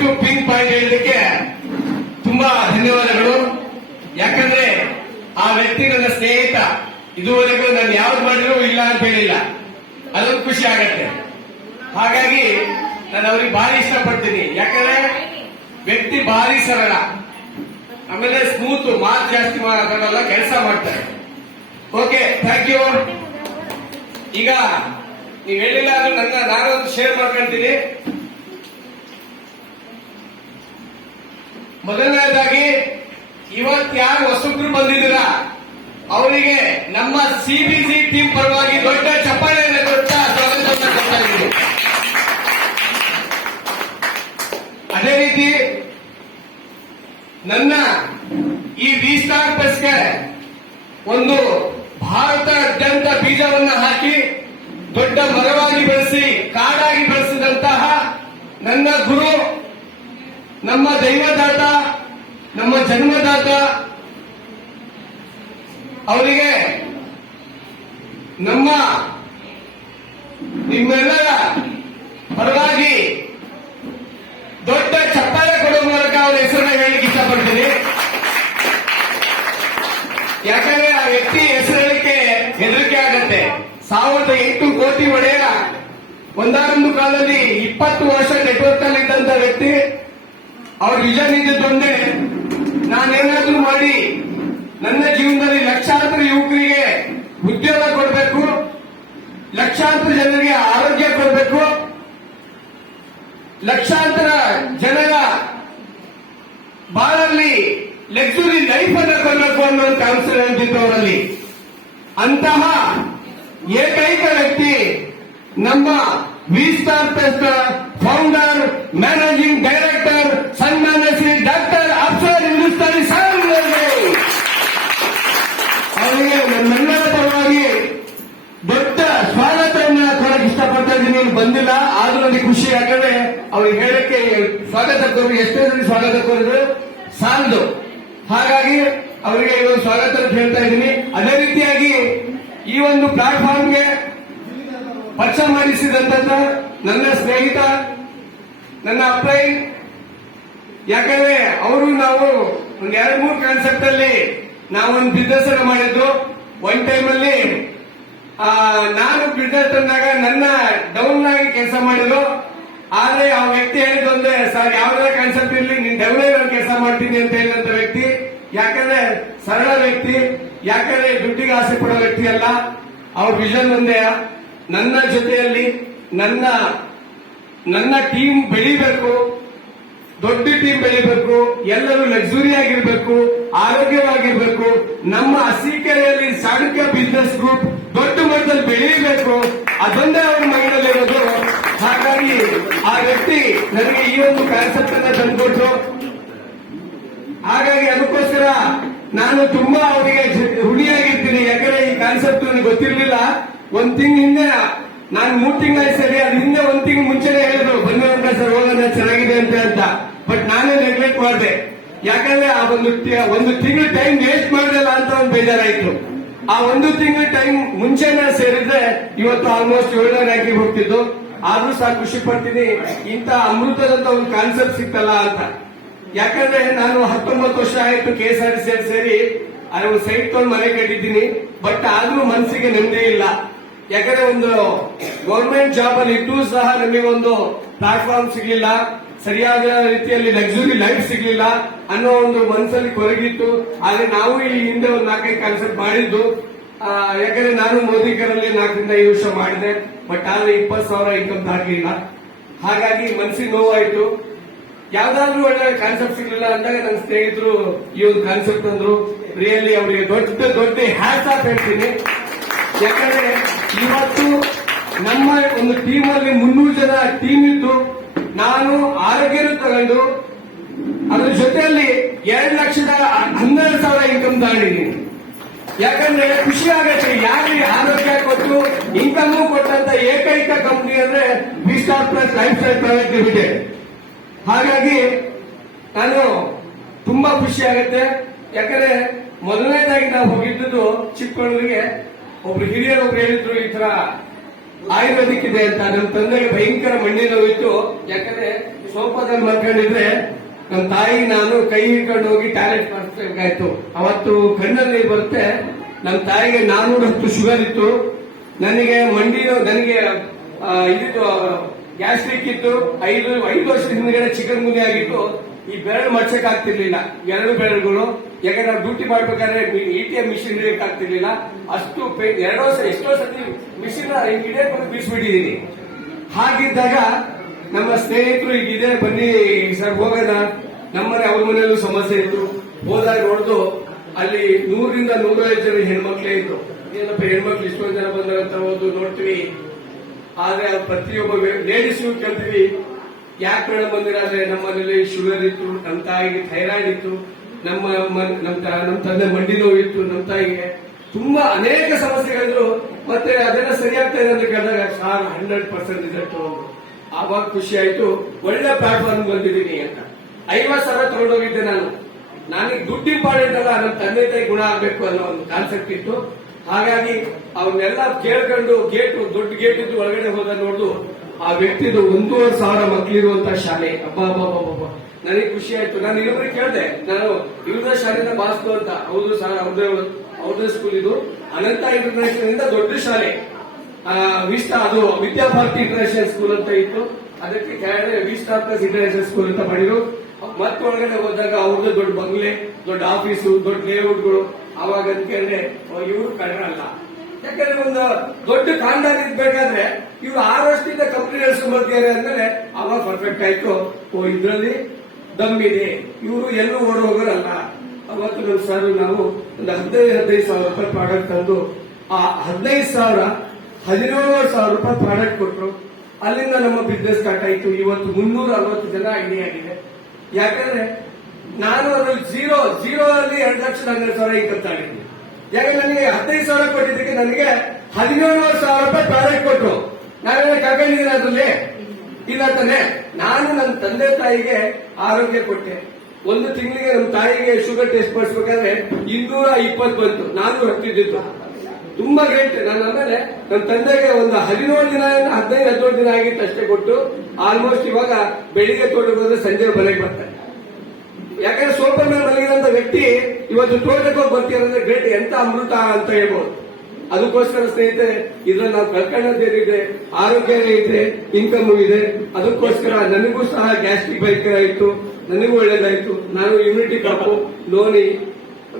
ದಯವಿಟ್ಟು pin point ಹೇಳಲಿಕ್ಕೆ ತುಂಬಾ ಧನ್ಯವಾದಗಳು. ಯಾಕಂದ್ರೆ ಆ ವ್ಯಕ್ತಿ ನನ್ನ ಸ್ನೇಹಿತ, ಇದುವರೆಗೂ ನಾನು ಯಾವ್ದು ಮಾಡಿದ್ರು ಇಲ್ಲ ಅಂತ ಹೇಳಿಲ್ಲ, ಅದೊಂದು ಖುಷಿ ಆಗತ್ತೆ. ಹಾಗಾಗಿ ನಾನು ಅವ್ರಿಗೆ ಭಾರಿ ಇಷ್ಟಪಡ್ತೀನಿ. ಯಾಕಂದ್ರೆ ವ್ಯಕ್ತಿ ಭಾರಿ ಸರಳ, ಆಮೇಲೆ ಸ್ಮೂತ್, ಮಾತು ಜಾಸ್ತಿ ಮಾತಾಡಲ್ಲ, ಕೆಲಸ ಮಾಡ್ತಾರೆ. Okay, thank you. ಈಗ ನೀವು ಹೇಳಿಲ್ಲ ಅಂದ್ರೆ ನಾನೊಂದು ಶೇರ್ ಮಾಡ್ಕೊಂತೀನಿ. ಮೊದಲನೇದಾಗಿ ಇವತ್ತು ಯಾರು ಹೊಸಬ್ರು ಬಂದಿದ್ದೀರಾ ಅವರಿಗೆ ನಮ್ಮ ಸಿಬಿಸಿ ಟೀಮ್ ಪರವಾಗಿ ದೊಡ್ಡ ಚಪ್ಪಾಳೆಯನ್ನು ಕೊಟ್ಟ ಸ್ವಾಗತವನ್ನು ಕೊಡ್ತಾ ಇದ್ದೀವಿ. ಅದೇ ರೀತಿ ನನ್ನ ಈ ವಿ-ಸ್ಟಾರ್ ಪ್ಲಸ್ಗೆ ಒಂದು ಭಾರತಾದ್ಯಂತ ಬೀಜವನ್ನು ಹಾಕಿ ದೊಡ್ಡ ಮರವಾಗಿ ಬೆಳೆಸಿ ಕಾಡಾಗಿ ಬೆಳೆಸಿದಂತಹ ನನ್ನ ಗುರು, ನಮ್ಮ ದೈವದಾತ, ನಮ್ಮ ಜನ್ಮದಾತ, ಅವರಿಗೆ ನಿಮ್ಮೆಲ್ಲರ ಪರವಾಗಿ ದೊಡ್ಡ ಚಪ್ಪಾಳೆ ಕೊಡುವ ಮೂಲಕ ಅವರ ಹೆಸರನ್ನ ಹೇಳಲಿಕ್ಕೆ ಇಷ್ಟಪಡ್ತೀನಿ. ಯಾಕಂದ್ರೆ ಆ ವ್ಯಕ್ತಿ ಹೆಸರು ಹೇಳಲಿಕ್ಕೆ ಹೆದರಿಕೆ ಆಗತ್ತೆ. 1,008 ಕೋಟಿ ಒಡೆಯ, ಒಂದಾನೊಂದು ಕಾಲದಲ್ಲಿ 20 ವರ್ಷ ನೆಟ್ವರ್ಕ್ ಅಲ್ಲಿ ಇದ್ದಂತ ವ್ಯಕ್ತಿ. ಅವ್ರ ವಿಷನ್ ಇದ್ದೊಂದೇ, ನಾನೇನಾದ್ರೂ ಮಾಡಿ ನನ್ನ ಜೀವನದಲ್ಲಿ ಲಕ್ಷಾಂತರ ಯುವಕರಿಗೆ ಉದ್ಯೋಗ ಕೊಡಬೇಕು, ಲಕ್ಷಾಂತರ ಜನರಿಗೆ ಆರೋಗ್ಯ ಕೊಡಬೇಕು, ಲಕ್ಷಾಂತರ ಜನರ ಬಾಳಲ್ಲಿ ಲಕ್ಸುರಿ ಲೈಫ್ ಅನ್ನು ಕೊಡಬೇಕು ಅನ್ನೋ ಕಾನ್ಫಿಡೆನ್ಸ್ ಇತ್ತು ಅವರಲ್ಲಿ. ಅಂತಹ ಏಕೈಕ ವ್ಯಕ್ತಿ ನಮ್ಮ V-star plus founder, managing director, ಸನ್ಮಾನ್ಯ ಶ್ರೀ ಡಾಕ್ಟರ್ ಅಫ್ಸರ್ ಹಿಂದೂಸ್ತಾನಿ ಸಾಹೇಬ್ ಅವರಿಗೆ ನಮ್ಮೆಲ್ಲರ ಪರವಾಗಿ ದೊಡ್ಡ ಸ್ವಾಗತವನ್ನು ಕೊಡಕ್ಕೆ ಇಷ್ಟಪಡ್ತಾ ಇದ್ದೀನಿ. ಬಂದಿಲ್ಲ ಆದ್ರೂ ನನಗೆ ಖುಷಿ. ಯಾಕಂದ್ರೆ ಅವ್ರಿಗೆ ಹೇಳಕ್ಕೆ ಸ್ವಾಗತ ಕೋರಿ ಎಷ್ಟೇ ಜನ ಸ್ವಾಗತ ಕೋರಿದ್ರು ಸಾಲದು. ಹಾಗಾಗಿ ಅವರಿಗೆ ಇವತ್ತು ಸ್ವಾಗತ ಹೇಳ್ತಾ ಇದ್ದೀನಿ. ಅದೇ ರೀತಿಯಾಗಿ ಈ ಒಂದು ಪ್ಲಾಟ್ಫಾರ್ಮ್ಗೆ ಪರಿಚಯ ಮಾಡಿಸಿದಂತ ನನ್ನ ಸ್ನೇಹಿತ, ನನ್ನ ಅಪ್ಲೈ. ಯಾಕಂದ್ರೆ ಅವರು ನಾವು ಒಂದು 2-3 ಕಾನ್ಸೆಪ್ಟ್ ಅಲ್ಲಿ ನಾವೊಂದು ಬಿಸ್ನೆಸ್ ಅನ್ನು ಮಾಡಿದ್ದು. ಒನ್ ಟೈಮ್ ಅಲ್ಲಿ ನಾನು ಬಿಸ್ನೆಸ್ ತಂದಾಗ ನನ್ನ ಡೌನ್ ಆಗಿ ಕೆಲಸ ಮಾಡಿದ್ರು. ಆದ್ರೆ ಆ ವ್ಯಕ್ತಿ ಹೇಳಿದೊಂದೇ, ಸರ್ ಯಾವ್ದಾರ ಕಾನ್ಸೆಪ್ಟ್ ಇರಲಿ ನೀನ್ ಡೆವಲಪ್ ಕೆಲಸ ಮಾಡ್ತೀನಿ ಅಂತ ಹೇಳಿದಂತ ವ್ಯಕ್ತಿ. ಯಾಕಂದ್ರೆ ಸರಳ ವ್ಯಕ್ತಿ, ಯಾಕಂದ್ರೆ ದುಡ್ಡಿಗೆ ಆಸೆ ಪಡೋ ವ್ಯಕ್ತಿ ಅಲ್ಲ. ಅವ್ರ ವಿಷನ್ ಒಂದೇ, ನನ್ನ ಜೊತೆಯಲ್ಲಿ ನನ್ನ ಟೀಮ್ ಬೆಳಿಬೇಕು, ದೊಡ್ಡ ಟೀಮ್ ಬೆಳಿಬೇಕು, ಎಲ್ಲರೂ ಲಕ್ಸುರಿ ಆಗಿರ್ಬೇಕು, ಆರೋಗ್ಯವಾಗಿರ್ಬೇಕು, ನಮ್ಮ ಅಸೀಕೆರೆಯಲ್ಲಿ ಚಾಣಕ್ಯ ಬಿಸ್ನೆಸ್ ಗ್ರೂಪ್ ದೊಡ್ಡ ಮಟ್ಟದಲ್ಲಿ ಬೆಳೀಬೇಕು, ಅದೊಂದೇ ಅವ್ರ ಮೈಂಡಲ್ಲಿರೋದು. ಹಾಗಾಗಿ ಆ ವ್ಯಕ್ತಿ ನನಗೆ ಈ ಒಂದು ಕಾನ್ಸೆಪ್ಟ್ ಅನ್ನ ತಂದ್ಕೊಟ್ರು. ಹಾಗಾಗಿ ಅದಕ್ಕೋಸ್ಕರ ನಾನು ತುಂಬಾ ಅವರಿಗೆ ಋಣಿಯಾಗಿರ್ತೀನಿ. ಯಾಕಂದ್ರೆ ಈ ಕಾನ್ಸೆಪ್ಟ್ ನನಗೆ ಗೊತ್ತಿರಲಿಲ್ಲ. ಒಂದ್ ತಿಂಗಳ ಹಿಂದೆ, ನಾನು 3 ತಿಂಗಳ ಸರಿ, ಅದ್ರ ಹಿಂದೆ 1 ತಿಂಗಳು ಮುಂಚೆನೆ ಹೇಳಿದ್ರು ಬನ್ನಿವಂತ ಸರ್ ಹೋಗೋಣ ಚೆನ್ನಾಗಿದೆ ಅಂತ. ಬಟ್ ನಾನೇ ನೆಗ್ಲೆಕ್ಟ್ ಮಾಡಿದೆ. ಯಾಕಂದ್ರೆ ಆ ಒಂದು ತಿಂಗಳು ಟೈಮ್ ವೇಸ್ಟ್ ಮಾಡಿದಲ್ಲ ಅಂತ ಒಂದು ಬೇಜಾರಾಯ್ತು. ಆ 1 ತಿಂಗಳ ಟೈಮ್ ಮುಂಚೆನೆ ಸೇರಿದ್ರೆ ಇವತ್ತು ಆಲ್ಮೋಸ್ಟ್ 7ನೇ ರ್ಯಾಂಕಿಗೆ ಹೋಗ್ತಿದ್ದು. ಆದ್ರೂ ಸಹ ಖುಷಿ ಪಡ್ತೀನಿ, ಇಂಥ ಅಮೃತದಂತ ಒಂದು ಕಾನ್ಸೆಪ್ಟ್ ಸಿಕ್ತಲ್ಲ ಅಂತ. ಯಾಕಂದ್ರೆ ನಾನು 19 ವರ್ಷ ಆಯ್ತು KSRTC ಸೇರಿ ಒಂದು ಸೈಟ್ ತಗೊಂಡು ಮನೆ ಕಟ್ಟಿದ್ದೀನಿ. ಬಟ್ ಆದ್ರೂ ಮನಸ್ಸಿಗೆ ನೆಮ್ಮದಿ ಇಲ್ಲ. ಯಾಕಂದ್ರೆ ಒಂದು ಗೌರ್ಮೆಂಟ್ ಜಾಬ್ ಅಲ್ಲಿ ಇಟ್ಟೂ ಸಹ ನಮಗೆ ಒಂದು ಪ್ಲಾಟ್ಫಾರ್ಮ್ ಸಿಗ್ಲಿಲ್ಲ, ಸರಿಯಾದ ರೀತಿಯಲ್ಲಿ ಲಕ್ಸುರಿ ಲೈಫ್ ಸಿಗ್ಲಿಲ್ಲ ಅನ್ನೋ ಒಂದು ಮನಸ್ಸಲ್ಲಿ ಕೊರಗಿತ್ತು. ಆದ್ರೆ ನಾವು ಈ ಹಿಂದೆ ಒಂದು 4-5 ಕಾನ್ಸೆಪ್ಟ್ ಮಾಡಿದ್ದು. ಯಾಕಂದ್ರೆ ನಾನು ಮೋದಿಕರಲ್ಲಿ 4-5 ವರ್ಷ ಮಾಡಿದೆ. ಬಟ್ ಆದ್ರೆ 20,000 ಇನ್ಕಮ್ ದಾಟಲಿಲ್ಲ. ಹಾಗಾಗಿ ಮನಸ್ಸಿಗೆ ನೋವಾಯ್ತು. ಯಾವ್ದಾದ್ರು ಒಳ್ಳೆ ಕಾನ್ಸೆಪ್ಟ್ ಸಿಗ್ಲಿಲ್ಲ ಅಂದಾಗ ನನ್ನ ಸ್ನೇಹಿತರು ಈ ಒಂದು ಕಾನ್ಸೆಪ್ಟ್ ಅಂದ್ರು. ರಿಯಲಿ ಅವರಿಗೆ ದೊಡ್ಡ ಹ್ಯಾಟ್ಸ್ ಆಫ್ ಹೇಳ್ತೀನಿ. ಯಾಕಂದ್ರೆ ಇವತ್ತು ನಮ್ಮ ಒಂದು ಟೀಮ್ ಅಲ್ಲಿ 300 ಜನ ಟೀಮ್ ಇದ್ದು ನಾನು ಆರೋಗ್ಯನೂ ತಗೊಂಡು ಅದ್ರ ಜೊತೆಯಲ್ಲಿ 2,12,000 ಇನ್ಕಮ್ ತಗೊಂಡಿದ್ದೀನಿ. ಯಾಕಂದ್ರೆ ಖುಷಿ ಆಗತ್ತೆ, ಯಾರಿಗೆ ಆರೋಗ್ಯ ಕೊಟ್ಟು ಇನ್ಕಮ್ ಕೊಟ್ಟಂತ ಏಕೈಕ ಕಂಪನಿ ಅಂದ್ರೆ V-star plus life style private limited. ಹಾಗಾಗಿ ನಾನು ತುಂಬಾ ಖುಷಿ ಆಗುತ್ತೆ. ಯಾಕಂದ್ರೆ ಮೊದಲನೇದಾಗಿ ನಾವು ಹೋಗಿದ್ದು ಚಿಕ್ಕಮಗಳೂರಿಗೆ. ಒಬ್ರು ಹಿರಿಯರು ಹೇಳಿದ್ರು, ಈ ತರ ಆಯುರ್ವೇದಿಕ್ ಇದೆ ಅಂತ. ನಮ್ಮ ತಂದೆಗೆ ಭಯಂಕರ ಮಂಡಿ ನೋವಿತ್ತು. ಯಾಕಂದ್ರೆ ಸೋಫಾದಲ್ಲಿ ಮಲ್ಕೊಂಡಿದ್ರೆ ನಮ್ಮ ತಾಯಿ ನಾನು ಕೈ ಹಿಡ್ಕೊಂಡು ಹೋಗಿ ಟಾಯ್ಲೆಟ್ ಮಾಡಿಸ್ಬೇಕಾಯ್ತು. ಅವತ್ತು ಕಣ್ಣಲ್ಲಿ ಬರುತ್ತೆ. ನಮ್ಮ ತಾಯಿಗೆ 410 ಶುಗರ್ ಇತ್ತು. ನನಗೆ ನನಗೆ ಇದಿತ್ತು, ಗ್ಯಾಸ್ಟ್ರಿಕ್ ಇತ್ತು. 5 ವರ್ಷದ ಹಿಂದ್ಗಡೆ ಚಿಕನ್ ಗುನಿ ಆಗಿತ್ತು. ಈ ಬೆರಳು ಮಡ್ಸಕ್ ಆಗ್ತಿರ್ಲಿಲ್ಲ, 2 ಬೆರಳುಗಳು. ಯಾಕಂದ್ರೆ ನಾವು ಡ್ಯೂಟಿ ಮಾಡ್ಬೇಕಾದ್ರೆ ATM ಮಿಷಿನ್ ಹಿಡಿಯಕ್ ಆಗ್ತಿರ್ಲಿಲ್ಲ. ಅಷ್ಟು ಎಷ್ಟೋ ಸತಿ ಮಿಷಿನ್ ಹಿಡಿಯಕ್ ಬೀಸ್ಬಿಟ್ಟಿದೀನಿ. ಹಾಗಿದ್ದಾಗ ನಮ್ಮ ಸ್ನೇಹಿತರು ಈಗಿದೆ ಬನ್ನಿ ಸರ್ ಹೋಗೋಣ. ನಮ್ಮನೆ ಅವ್ರ ಮನೆಯಲ್ಲೂ ಸಮಸ್ಯೆ ಇತ್ತು. ಹೋದಾಗ ನೋಡ್ದು ಅಲ್ಲಿ 100 ರಿಂದ 150 ಜನ ಹೆಣ್ಮಕ್ಳೇ ಇದ್ರು. ಏನಪ್ಪ ಹೆಣ್ಮಕ್ಳು ಇಷ್ಟೊಂದು ಜನ ಬಂದಂತ ಹೋದು ನೋಡ್ತೀವಿ. ಆದ್ರೆ ಪ್ರತಿಯೊಬ್ಬ ಲೇಡೀಸ್ ಕೇಳ್ತೀವಿ, ಯಾಕೆ ಮೇಡಮ್ ಬಂದಿರಾದ್ರೆ ನಮ್ಮ ಮನೇಲಿ ಶುಗರ್ ಇತ್ತು, ನಮ್ಮ ತಾಯಿಗೆ ಥೈರಾಯ್ಡ್ ಇತ್ತು, ನಮ್ಮ ತಂದೆ ಮಂಡಿ ನೋವು ಇತ್ತು, ನಮ್ಮ ತಾಯಿಗೆ ತುಂಬಾ ಅನೇಕ ಸಮಸ್ಯೆಗಳಿದ್ರು. ಮತ್ತೆ ಅದೆಲ್ಲ ಸರಿಯಾಗ್ತಾ ಇದೆ ಅಂತ ಕೇಳಿದಾಗ 100% ರಿಸಲ್ಟ್. ಆವಾಗ ಖುಷಿ ಆಯ್ತು, ಒಳ್ಳೆ ಪ್ಲಾಟ್ಫಾರ್ಮ್ ಬಂದಿದ್ದೀನಿ ಅಂತ. 50,000 ತಗೊಂಡೋಗಿದ್ದೆ ನಾನು. ನನಗೆ ದುಡ್ಡು ಇಂಪಾರ್ಟೆಂಟ್ ಅಲ್ಲ, ನಮ್ಮ ತಂದೆ ತಾಯಿ ಗುಣ ಆಗ್ಬೇಕು ಅನ್ನೋ ಒಂದು ಕಾನ್ಸೆಪ್ಟ್ ಇತ್ತು. ಹಾಗಾಗಿ ಅವನ್ನೆಲ್ಲ ಕೇಳ್ಕೊಂಡು ದೊಡ್ಡ ಗೇಟ್ ಇದ್ದು ಒಳಗಡೆ ಹೋದ ನೋಡ್ದು ಆ ವ್ಯಕ್ತಿದು 1,500 ಮಕ್ಕಳಿರುವಂತಹ ಶಾಲೆ. ಅಬ್ಬಾ ನನಗೆ ಖುಷಿ ಆಯ್ತು. ನಾನು ಇನ್ನೊಬ್ಬರಿಗೆ ಕೇಳಿದೆ, ನಾನು ಇವ್ರ ಶಾಲೆನ ಬಾಸ್ತು ಅಂತ. ಹೌದು ಸರ್, ಅವ್ರದೇ ಸ್ಕೂಲ್ ಇದು. ಅನಂತ ಇಂಟರ್ನ್ಯಾಷನಲ್ ಇಂದ ದೊಡ್ಡ ಶಾಲೆ. ಅದು ವಿದ್ಯಾಭಾರತಿ ಇಂಟರ್ನ್ಯಾಷನಲ್ ಸ್ಕೂಲ್ ಅಂತ ಇತ್ತು. ಅದಕ್ಕೆ ಕೆಳಗಡೆ ವಿಸ್ಟಾರ್ ಪ್ಲಸ್ ಇಂಟರ್ನ್ಯಾಷನಲ್ ಸ್ಕೂಲ್ ಅಂತ ಮಾಡಿದ್ರು. ಮತ್ತೆ ಒಳಗಡೆ ಹೋದಾಗ ಅವ್ರದ್ದು ದೊಡ್ಡ ಬಂಗ್ಲೆ, ದೊಡ್ಡ ಆಫೀಸು, ದೊಡ್ಡ ಲೇಔಟ್ಗಳು. ಅವಾಗ ಅಂದ್ಕೊಂಡೆ ಇವರು ಕನ್ನಡ ಅಲ್ಲ. ಯಾಕಂದ್ರೆ ಒಂದು ದೊಡ್ಡ ಕಾಂಡಾಗಿ ಇರ್ಬೇಕಾದ್ರೆ ಇವ್ರು 6 ವರ್ಷದಿಂದ ಕಂಪ್ನಿ ನಡೆಸ್ಕೊಂಡು ಬರ್ತಿದ್ದಾರೆ ಅಂದ್ಮೇಲೆ ಅವಾಗ ಪರ್ಫೆಕ್ಟ್ ಆಯ್ತು. ಇದ್ರಲ್ಲಿ ದಮ್ಮಿದೆ, ಇವರು ಎಲ್ಲೂ ಓಡ್ ಹೋಗೋರಲ್ಲ. ಅವತ್ತು ನಮ್ಮ ಸರ್ ನಾವು ಒಂದು 15,000 ರೂಪಾಯಿ ಪ್ರಾಡಕ್ಟ್ ತಂದು ಆ 15,000 17,000 ರೂಪಾಯಿ ಪ್ರಾಡಕ್ಟ್ ಕೊಟ್ಟರು. ಅಲ್ಲಿಂದ ನಮ್ಮ ಬಿಸ್ನೆಸ್ ಸ್ಟಾರ್ಟ್ ಆಯ್ತು. ಇವತ್ತು 360 ಜನ ಐಡಿ ಆಗಿದೆ. ಯಾಕಂದ್ರೆ ನಾನು ಅದ್ರಲ್ಲಿ ಝೀರೋ ಅಲ್ಲಿ 2,12,000 ಇನ್ಕಮ್ ತಗೊಂಡಿದ್ದೀನಿ. ಯಾಕಂದ್ರೆ ನನಗೆ 15,000 ಕೊಟ್ಟಿದ್ದಕ್ಕೆ ನನಗೆ 17,000 ರೂಪಾಯಿ ಪ್ರಾಡಕ್ಟ್ ಕೊಟ್ಟರು. ನಾನೇನ ಕಳ್ಕೊಂಡಿದ್ದೀನಿ ಅದ್ರಲ್ಲಿ? ಇಲ್ಲ ತಾನೆ. ನಾನು ನನ್ನ ತಂದೆ ತಾಯಿಗೆ ಆರೋಗ್ಯ ಕೊಟ್ಟೆ. ಒಂದು ತಿಂಗಳಿಗೆ ನಮ್ಮ ತಾಯಿಗೆ ಶುಗರ್ ಟೆಸ್ಟ್ ಮಾಡಿಸ್ಬೇಕಾದ್ರೆ 220 ಬಂತು. 410 ಇದ್ದಿತ್ತು. ತುಂಬಾ ಗ್ರೇಟ್. ನಾನು ಆಮೇಲೆ ನನ್ನ ತಂದೆಗೆ ಒಂದು 17 ದಿನ 15-17 ದಿನ ಆಗಿತ್ತು ಅಷ್ಟೇ ಕೊಟ್ಟು. ಆಲ್ಮೋಸ್ಟ್ ಇವಾಗ ಬೆಳಿಗ್ಗೆ ತೋಟಕ್ಕೆ ಹೋದ್ರೆ ಸಂಜೆ ಮನೆಗೆ ಬರ್ತಾರೆ. ಯಾಕಂದ್ರೆ ಸೋಪರ್ ಮೇಲೆ ಮಲಗಿದಂತ ವ್ಯಕ್ತಿ ಇವತ್ತು ತೋಟಕ್ಕೆ ಹೋಗಿ ಬರ್ತೀರಂದ್ರೆ ಗ್ರೇಟ್, ಎಂತ ಅಮೃತ ಅಂತ ಹೇಳ್ಬೋದು. ಅದಕ್ಕೋಸ್ಕರ ಸ್ನೇಹಿತರೆ, ಇದ್ರಲ್ಲಿ ನಾವು ಕಳ್ಕೊಳ್ಳೋದೇನಿದೆ, ಆರೋಗ್ಯನೇ ಇದೆ, ಇನ್ಕಮ್ ಇದೆ. ಅದಕ್ಕೋಸ್ಕರ ನನಗೂ ಸಹ ಗ್ಯಾಸ್ಟ್ರಿಕ್ ಭಯಂಕರ ಆಯಿತು, ನನಗೂ ಒಳ್ಳೇದಾಯ್ತು. ನಾನು ಇಮ್ಯುನಿಟಿ ಕಾಪು ಲೋನಿ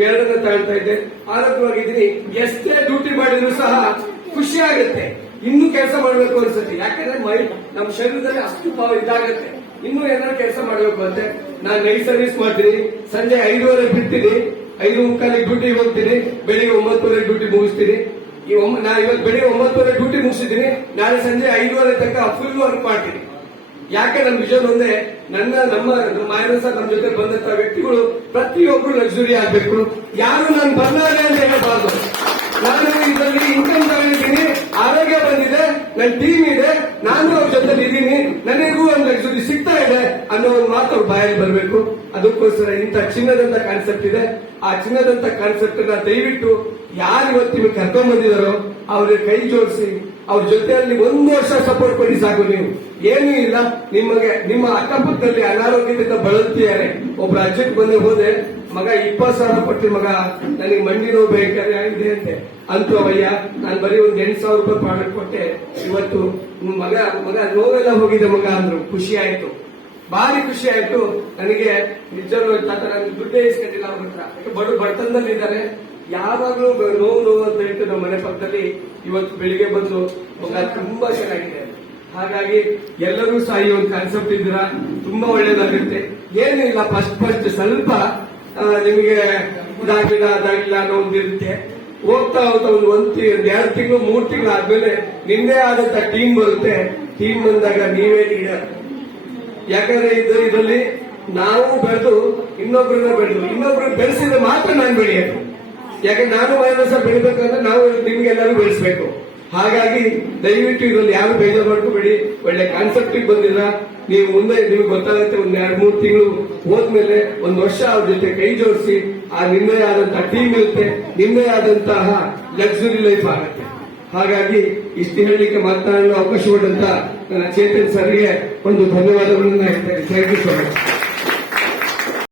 2 ತಗೊಳ್ತಾ ಇದ್ದೆ, ಆರೋಗ್ಯವಾಗಿದ್ದೀನಿ. ಎಷ್ಟೇ ಡ್ಯೂಟಿ ಮಾಡಿದ್ರು ಸಹ ಖುಷಿ ಆಗುತ್ತೆ. ಇನ್ನೂ ಕೆಲಸ ಮಾಡಬೇಕು ಅನ್ಸುತ್ತೆ. ಯಾಕಂದ್ರೆ ನಮ್ಮ ಶರೀರದಲ್ಲಿ ಅಷ್ಟು ಇದಾಗತ್ತೆ. ಇನ್ನೂ ಏನಾದ್ರು ಕೆಲಸ ಮಾಡಬೇಕು ಅಂತೆ. ನಾನು ನೈಟ್ ಸರ್ವಿಸ್ ಮಾಡ್ತೀನಿ. ಸಂಜೆ 5:30 ಬಿಡ್ತೀನಿ, 5:45 ಡ್ಯೂಟಿ ಹೋಗ್ತೀನಿ. ಬೆಳಿಗ್ಗೆ 9:30 ಡ್ಯೂಟಿ ಮುಗಿಸ್ತೀನಿ. ನಾನು ಇವತ್ತು ಬೆಳಿಗ್ಗೆ 9:30 ಡ್ಯೂಟಿ ಮುಗಿಸಿದ್ದೀನಿ. ನಾಳೆ ಸಂಜೆ 5:30 ತನಕ ಫುಲ್ ವರ್ಕ್ ಮಾಡ್ತೀನಿ. ಯಾಕೆ ನಮ್ಮ ವಿಷನ್ ಒಂದೇ, ನಮ್ಮ ಮಾಯನ ಸರ್ ನಮ್ಮ ಜೊತೆ ಬಂದಂತ ವ್ಯಕ್ತಿಗಳು ಪ್ರತಿಯೊಬ್ಬರು ಲಕ್ಸುರಿ ಆಗ್ಬೇಕು. ಯಾರು ನಾನು ಬಂದಾರೆ ಅಂತ ಹೇಳಬಾರ್ದು. ನಾನು ಇದರಲ್ಲಿ ಇನ್ಕಮ್ ತಗೊಂಡಿದ್ದೀನಿ, ಆರೋಗ್ಯ ಬಂದಿದೆ, ನನ್ನ ಟೀಮ್ ಇದೆ, ನಾನು ಅವ್ರ ಜೊತೆ ಇದ್ದೀನಿ, ನನಗೂ ಒಂದು ಲಕ್ಸುರಿ ಸಿಗ್ತಾ ಇದೆ ಅನ್ನೋ ಒಂದು ಮಾತು ಅವ್ರ ಬಾಯಲ್ಲಿ ಬರಬೇಕು. ಅದಕ್ಕೋಸ್ಕರ ಇಂಥ ಚಿನ್ನದಂತ ಕಾನ್ಸೆಪ್ಟ್ ಇದೆ. ಆ ಚಿನ್ನದಂತ ಕಾನ್ಸೆಪ್ಟ್ ನ ದಯವಿಟ್ಟು ಯಾರು ಇವತ್ತು ನಿಮಗೆ ಕರ್ಕೊಂಡ್ ಬಂದಿದಾರೋ ಅವ್ರಿಗೆ ಕೈ ಜೋಡಿಸಿ ಅವ್ರ ಜೊತೆಯಲ್ಲಿ 1 ವರ್ಷ ಸಪೋರ್ಟ್ ಕೊಡಿ ಸಾಕು. ನೀವು ಏನೂ ಇಲ್ಲ, ನಿಮ್ಮ ಅಕ್ಕಪಕ್ಕದಲ್ಲಿ ಅನಾರೋಗ್ಯದಿಂದ ಬಳಲ್ತಿದ್ದಾರೆ. ಒಬ್ರು ಅಜ್ಜಕ್ಕೆ ಬಂದು ಹೋದೆ, ಮಗ 20,000 ಕೊಟ್ಟು ಮಗ ನನಗೆ ಮಂಡಿ ನೋವು ಭಯಂಕರ ಆಗಿದೆ ಅಂತೆ. ಅಂತೂ ಅವಯ್ಯ ನಾನು ಬರೀ ಒಂದು 8,000 ರೂಪಾಯಿ ಪ್ರಾಡಕ್ಟ್ ಕೊಟ್ಟೆ. ಇವತ್ತು ಮಗ ನೋವೆಲ್ಲ ಹೋಗಿದೆ ಮಗ ಅಂದ್ರು. ಖುಷಿ ಆಯ್ತು, ಭಾರಿ ಖುಷಿ ಆಯ್ತು ನನಗೆ. ನಿಜವೂ ನನಗೆ ದುಡ್ಡೇ ಇಸ್ಕೊಂಡಿಲ್ಲ ಅವ್ರ ಹತ್ರ. ಬಡತನದಲ್ಲಿ ಇದ್ದಾರೆ. ಯಾವಾಗಲೂ ನೋವು ಅಂತ ಹೇಳ್ತು. ನಮ್ಮ ಮನೆ ಪಕ್ಕದಲ್ಲಿ ಇವತ್ತು ಬೆಳಿಗ್ಗೆ ಬಂದು ಮಗ ತುಂಬಾ ಚೆನ್ನಾಗಿದೆ. ಹಾಗಾಗಿ ಎಲ್ಲರೂ ಸಹ ಈ ಒಂದು ಕಾನ್ಸೆಪ್ಟ್ ಇದ್ದೀರಾ, ತುಂಬಾ ಒಳ್ಳೇದಾಗುತ್ತೆ. ಏನಿಲ್ಲ, ಫಸ್ಟ್ ಸ್ವಲ್ಪ ನಿಮಗೆ ಅದಾಗಿಲ್ಲ ಅನ್ನೋ ಒಂದಿರುತ್ತೆ. ಹೋಗ್ತಾ ಒಂದು 2 ತಿಂಗಳು 3 ತಿಂಗಳು ಆದ್ಮೇಲೆ ನಿಮ್ದೇ ಆದಂತ ಟೀಮ್ ಬರುತ್ತೆ. ಟೀಮ್ ಬಂದಾಗ ನೀವೇ ಲೀಡರ್. ಯಾಕಂದ್ರೆ ಇದರಲ್ಲಿ ನಾವು ಬೆಳೆದು ಇನ್ನೊಬ್ರು ಬೆಳೆಸಿದ್ರೆ ಮಾತ್ರ ನಾನು ಬೆಳೆಯೋದು. ಯಾಕಂದ್ರೆ ನಾನು ಮೈನಸ್ ಬೆಳಿಬೇಕಂದ್ರೆ ನಾವು ನಿಮ್ಗೆಲ್ಲರೂ ಬೆಳೆಸಬೇಕು. ಹಾಗಾಗಿ ದಯವಿಟ್ಟು ಇದರಲ್ಲಿ ಯಾರು ಬೇಜಾರು ಮಾಡ್ಕೋಬೇಡಿ. ಒಳ್ಳೆ ಕಾನ್ಸೆಪ್ಟ್ ಬಂದಿಲ್ಲ. ನೀವು ಮುಂದೆ ನಿಮ್ಗೆ ಗೊತ್ತಾಗುತ್ತೆ. 1-2-3 ತಿಂಗಳು ಹೋದ್ಮೇಲೆ 1 ವರ್ಷ ಅವ್ರ ಜೊತೆ ಕೈ ಜೋಡಿಸಿ ನಿಮ್ಮದೇ ಆದಂತಹ ಟೀಮ್ ಇರುತ್ತೆ, ನಿಮ್ಮದೇ ಆದಂತಹ ಲಕ್ಸುರಿ ಲೈಫ್ ಆಗುತ್ತೆ. ಹಾಗಾಗಿ ಇಷ್ಟು ಹೇಳಲಿಕ್ಕೆ ಮಾತನಾಡಲು ಅವಕಾಶ ಕೊಟ್ಟಂತ ನನ್ನ ಚೇತನ್ ಸರ್ಗೆ ಒಂದು ಧನ್ಯವಾದಗಳನ್ನು ಹೇಳ್ತೇನೆ. Thank you so much.